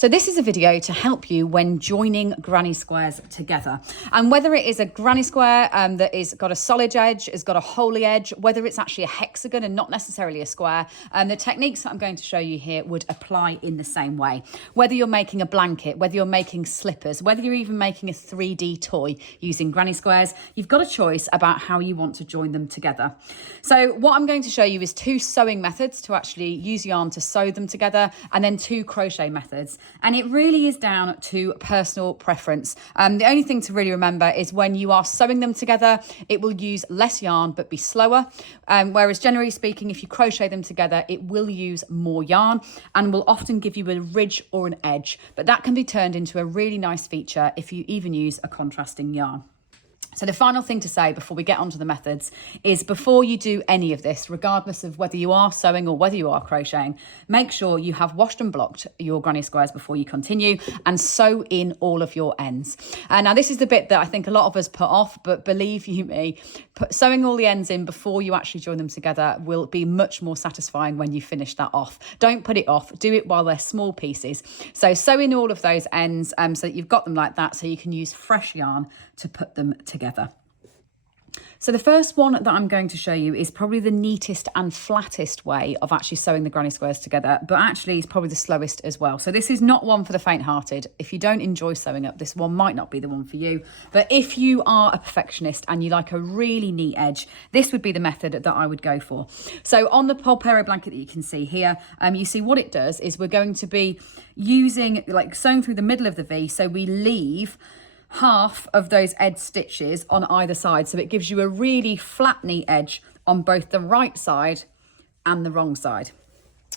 So this is a video to help you when joining granny squares together. And whether it is a granny square that is got a solid edge, has got a holy edge, whether it's actually a hexagon and not necessarily a square, the techniques that I'm going to show you here would apply in the same way. Whether you're making a blanket, whether you're making slippers, whether you're even making a 3D toy using granny squares, you've got a choice about how you want to join them together. So what I'm going to show you is 2 sewing methods to actually use yarn to sew them together, and then 2 crochet methods. And it really is down to personal preference. The only thing to really remember is when you are sewing them together, it will use less yarn but be slower. Whereas generally speaking, if you crochet them together, it will use more yarn and will often give you a ridge or an edge. But that can be turned into a really nice feature if you even use a contrasting yarn. So the final thing to say before we get onto the methods is before you do any of this, regardless of whether you are sewing or whether you are crocheting, make sure you have washed and blocked your granny squares before you continue and sew in all of your ends. And now this is the bit that I think a lot of us put off, but believe you me, sewing all the ends in before you actually join them together will be much more satisfying when you finish that off. Don't put it off, do it while they're small pieces. So sew in all of those ends so that you've got them like that so you can use fresh yarn to put them together. So the first one that I'm going to show you is probably the neatest and flattest way of actually sewing the granny squares together, but actually it's probably the slowest as well. So this is not one for the faint-hearted. If you don't enjoy sewing up, this one might not be the one for you. But if you are a perfectionist and you like a really neat edge, this would be the method that I would go for. So on the Polpero blanket that you can see here, you see what it does is we're going to be using, like, sewing through the middle of the V, so we leave half of those edge stitches on either side, so it gives you a really flat neat edge on both the right side and the wrong side.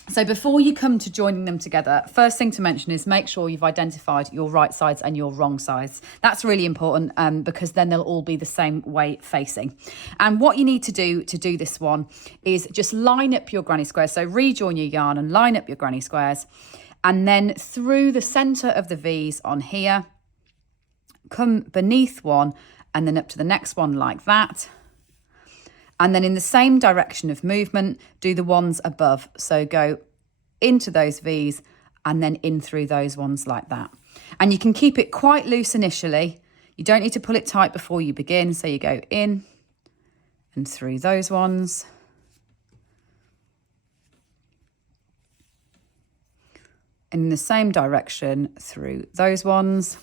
So before you come to joining them together, first thing to mention is make sure you've identified your right sides and your wrong sides. That's really important because then they'll all be the same way facing. And what you need to do this one is just line up your granny squares. So rejoin your yarn and line up your granny squares, and then through the center of the V's on here, come beneath one and then up to the next one like that. And then in the same direction of movement, do the ones above. So go into those V's and then in through those ones like that. And you can keep it quite loose initially. You don't need to pull it tight before you begin. So you go in and through those ones. In the same direction through those ones.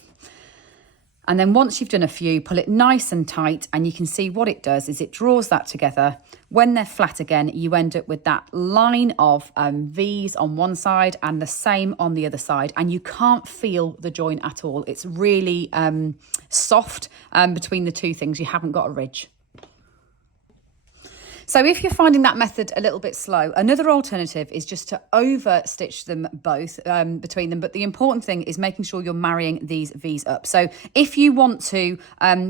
And then once you've done a few, pull it nice and tight, and you can see what it does is it draws that together. When they're flat again, you end up with that line of V's on one side and the same on the other side, and you can't feel the join at all. It's really soft between the two things. You haven't got a ridge. So if you're finding that method a little bit slow, another alternative is just to over stitch them both between them. But the important thing is making sure you're marrying these V's up. So if you want to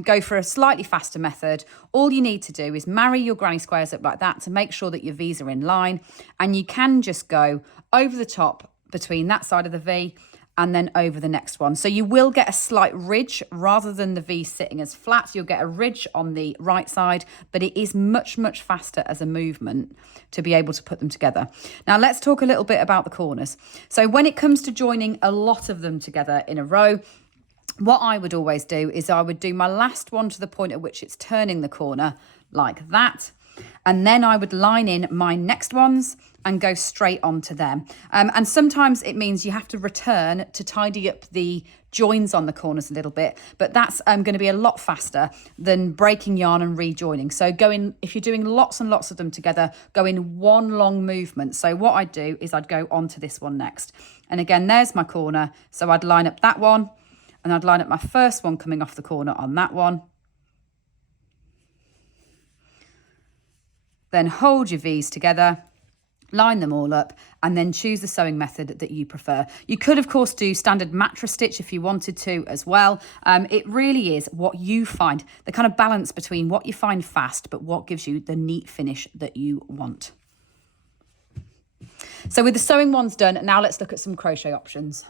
go for a slightly faster method, all you need to do is marry your granny squares up like that to make sure that your V's are in line. And you can just go over the top between that side of the V and then over the next one. So you will get a slight ridge rather than the V sitting as flat. You'll get a ridge on the right side, but it is much, much faster as a movement to be able to put them together. Now let's talk a little bit about the corners. So when it comes to joining a lot of them together in a row, what I would always do is I would do my last one to the point at which it's turning the corner like that. And then I would line in my next ones and go straight onto them. And sometimes it means you have to return to tidy up the joins on the corners a little bit, but that's going to be a lot faster than breaking yarn and rejoining. So if you're doing lots and lots of them together, go in one long movement. So what I'd do is I'd go onto this one next. And again, there's my corner. So I'd line up that one and I'd line up my first one coming off the corner on that one. Then hold your V's together, line them all up, and then choose the sewing method that you prefer. You could, of course, do standard mattress stitch if you wanted to as well. It really is what you find, the kind of balance between what you find fast, but what gives you the neat finish that you want. So with the sewing ones done, now let's look at some crochet options.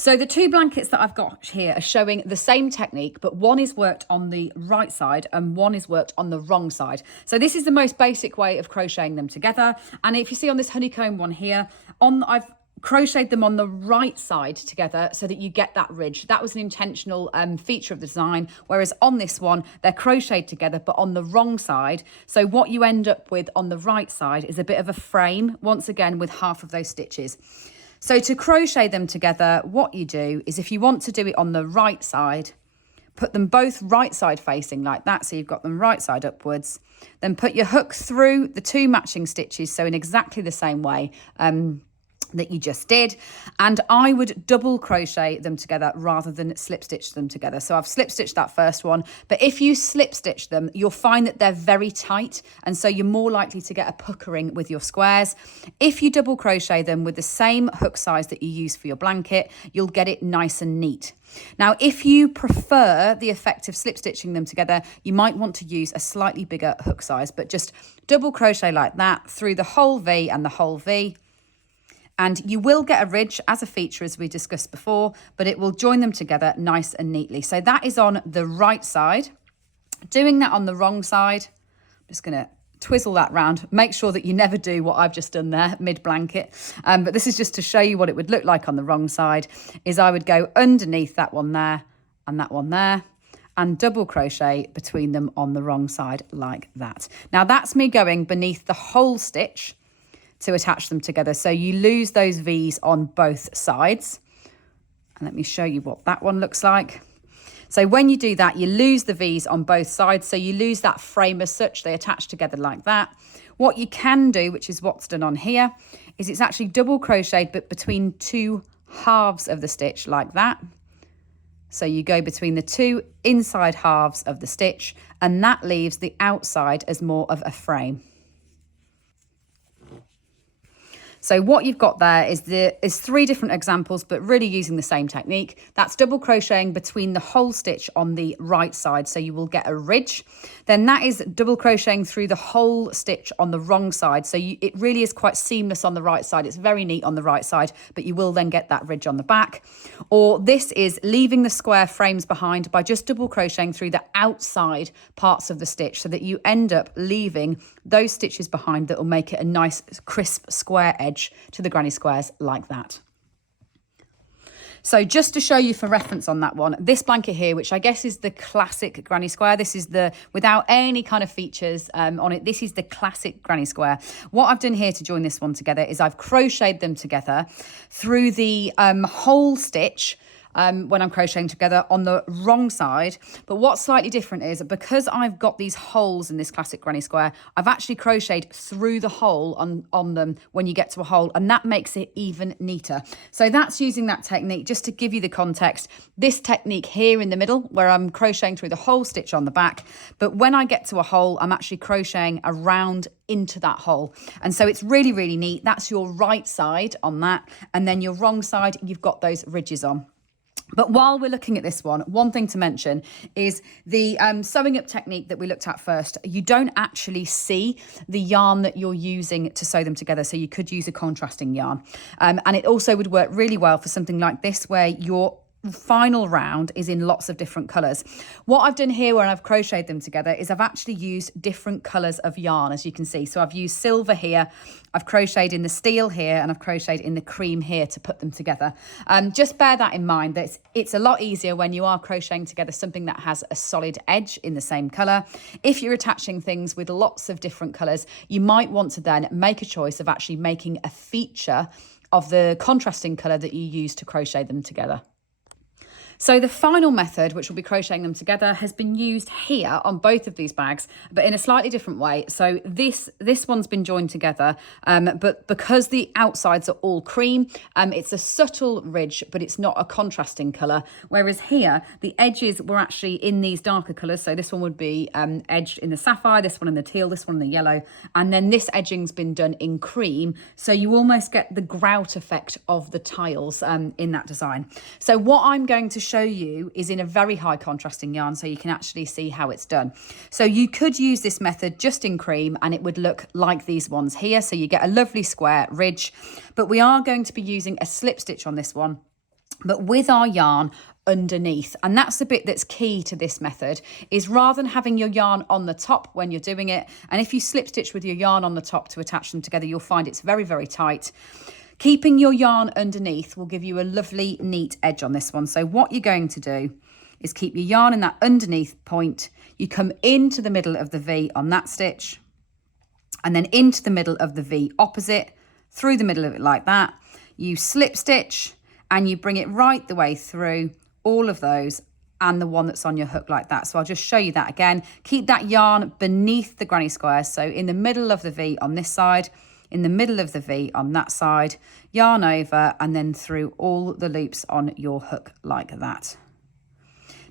So the 2 blankets that I've got here are showing the same technique, but one is worked on the right side and one is worked on the wrong side. So this is the most basic way of crocheting them together. And if you see on this honeycomb one here, I've crocheted them on the right side together so that you get that ridge. That was an intentional feature of the design, whereas on this one, they're crocheted together, but on the wrong side. So what you end up with on the right side is a bit of a frame, once again, with half of those stitches. So to crochet them together, what you do is if you want to do it on the right side, put them both right side facing like that. So you've got them right side upwards. Then put your hook through the 2 matching stitches. So in exactly the same way that you just did. And I would double crochet them together rather than slip stitch them together. So I've slip stitched that first one, but if you slip stitch them, you'll find that they're very tight. And so you're more likely to get a puckering with your squares. If you double crochet them with the same hook size that you use for your blanket, you'll get it nice and neat. Now, if you prefer the effect of slip stitching them together, you might want to use a slightly bigger hook size, but just double crochet like that through the whole V and the whole V. And you will get a ridge as a feature, as we discussed before, but it will join them together nice and neatly. So that is on the right side. Doing that on the wrong side, I'm just going to twizzle that round. Make sure that you never do what I've just done there, mid-blanket. But this is just to show you what it would look like on the wrong side, is I would go underneath that one there and that one there, and double crochet between them on the wrong side like that. Now that's me going beneath the whole stitch to attach them together. So you lose those V's on both sides. And let me show you what that one looks like. So when you do that, you lose the V's on both sides. So you lose that frame as such, they attach together like that. What you can do, which is what's done on here, is it's actually double crocheted, but between 2 halves of the stitch like that. So you go between the 2 inside halves of the stitch, and that leaves the outside as more of a frame. So what you've got there is 3 different examples, but really using the same technique. That's double crocheting between the whole stitch on the right side, so you will get a ridge. Then that is double crocheting through the whole stitch on the wrong side. So it really is quite seamless on the right side. It's very neat on the right side, but you will then get that ridge on the back. Or this is leaving the square frames behind by just double crocheting through the outside parts of the stitch, so that you end up leaving those stitches behind that will make it a nice crisp square edge to the granny squares like that. So just to show you for reference on that one, this blanket here, which I guess is the classic granny square, this is the without any kind of features on it, this is the classic granny square. What I've done here to join this one together is I've crocheted them together through the whole stitch when I'm crocheting together on the wrong side. But what's slightly different is because I've got these holes in this classic granny square, I've actually crocheted through the hole on them when you get to a hole, and that makes it even neater. So that's using that technique. Just to give you the context, this technique here in the middle where I'm crocheting through the whole stitch on the back, but when I get to a hole, I'm actually crocheting around into that hole. And so it's really, really neat. That's your right side on that. And then your wrong side, you've got those ridges on. But while we're looking at this one thing to mention is the sewing up technique that we looked at first. You don't actually see the yarn that you're using to sew them together. So you could use a contrasting yarn. And it also would work really well for something like this, where your final round is in lots of different colours. What I've done here when I've crocheted them together is I've actually used different colours of yarn, as you can see. So I've used silver here, I've crocheted in the steel here, and I've crocheted in the cream here to put them together. Just bear that in mind, that it's a lot easier when you are crocheting together something that has a solid edge in the same colour. If you're attaching things with lots of different colours, you might want to then make a choice of actually making a feature of the contrasting colour that you use to crochet them together. So the final method, which will be crocheting them together, has been used here on both of these bags, but in a slightly different way. So this one's been joined together, but because the outsides are all cream, it's a subtle ridge, but it's not a contrasting colour. Whereas here, the edges were actually in these darker colours. So this one would be edged in the sapphire, this one in the teal, this one in the yellow, and then this edging's been done in cream. So you almost get the grout effect of the tiles in that design. So what I'm going to show you is in a very high contrasting yarn, so you can actually see how it's done. So you could use this method just in cream and it would look like these ones here. So you get a lovely square ridge, but we are going to be using a slip stitch on this one, but with our yarn underneath. And that's the bit that's key to this method, is rather than having your yarn on the top when you're doing it, and if you slip stitch with your yarn on the top to attach them together, you'll find it's very, very tight. Keeping your yarn underneath will give you a lovely neat edge on this one. So what you're going to do is keep your yarn in that underneath point. You come into the middle of the V on that stitch, and then into the middle of the V opposite, through the middle of it like that. You slip stitch and you bring it right the way through all of those and the one that's on your hook like that. So I'll just show you that again. Keep that yarn beneath the granny square. So in the middle of the V on this side, in the middle of the V on that side, yarn over and then through all the loops on your hook like that.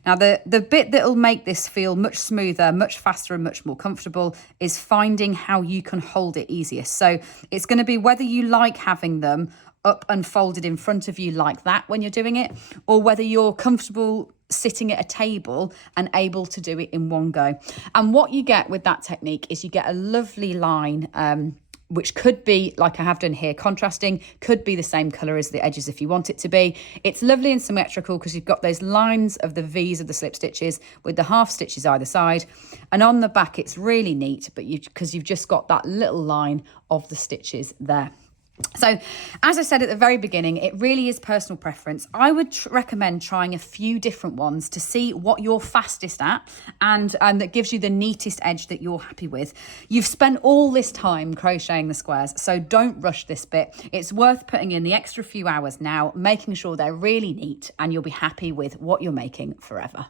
Now, the bit that will make this feel much smoother, much faster and much more comfortable is finding how you can hold it easiest. So it's going to be whether you like having them up and folded in front of you like that when you're doing it, or whether you're comfortable sitting at a table and able to do it in one go. And what you get with that technique is you get a lovely line, which could be, like I have done here, contrasting, could be the same colour as the edges if you want it to be. It's lovely and symmetrical because you've got those lines of the V's of the slip stitches with the half stitches either side. And on the back, it's really neat, but because you've just got that little line of the stitches there. So, as I said at the very beginning, it really is personal preference. I would recommend trying a few different ones to see what you're fastest at and that gives you the neatest edge that you're happy with. You've spent all this time crocheting the squares, so don't rush this bit. It's worth putting in the extra few hours now, making sure they're really neat, and you'll be happy with what you're making forever.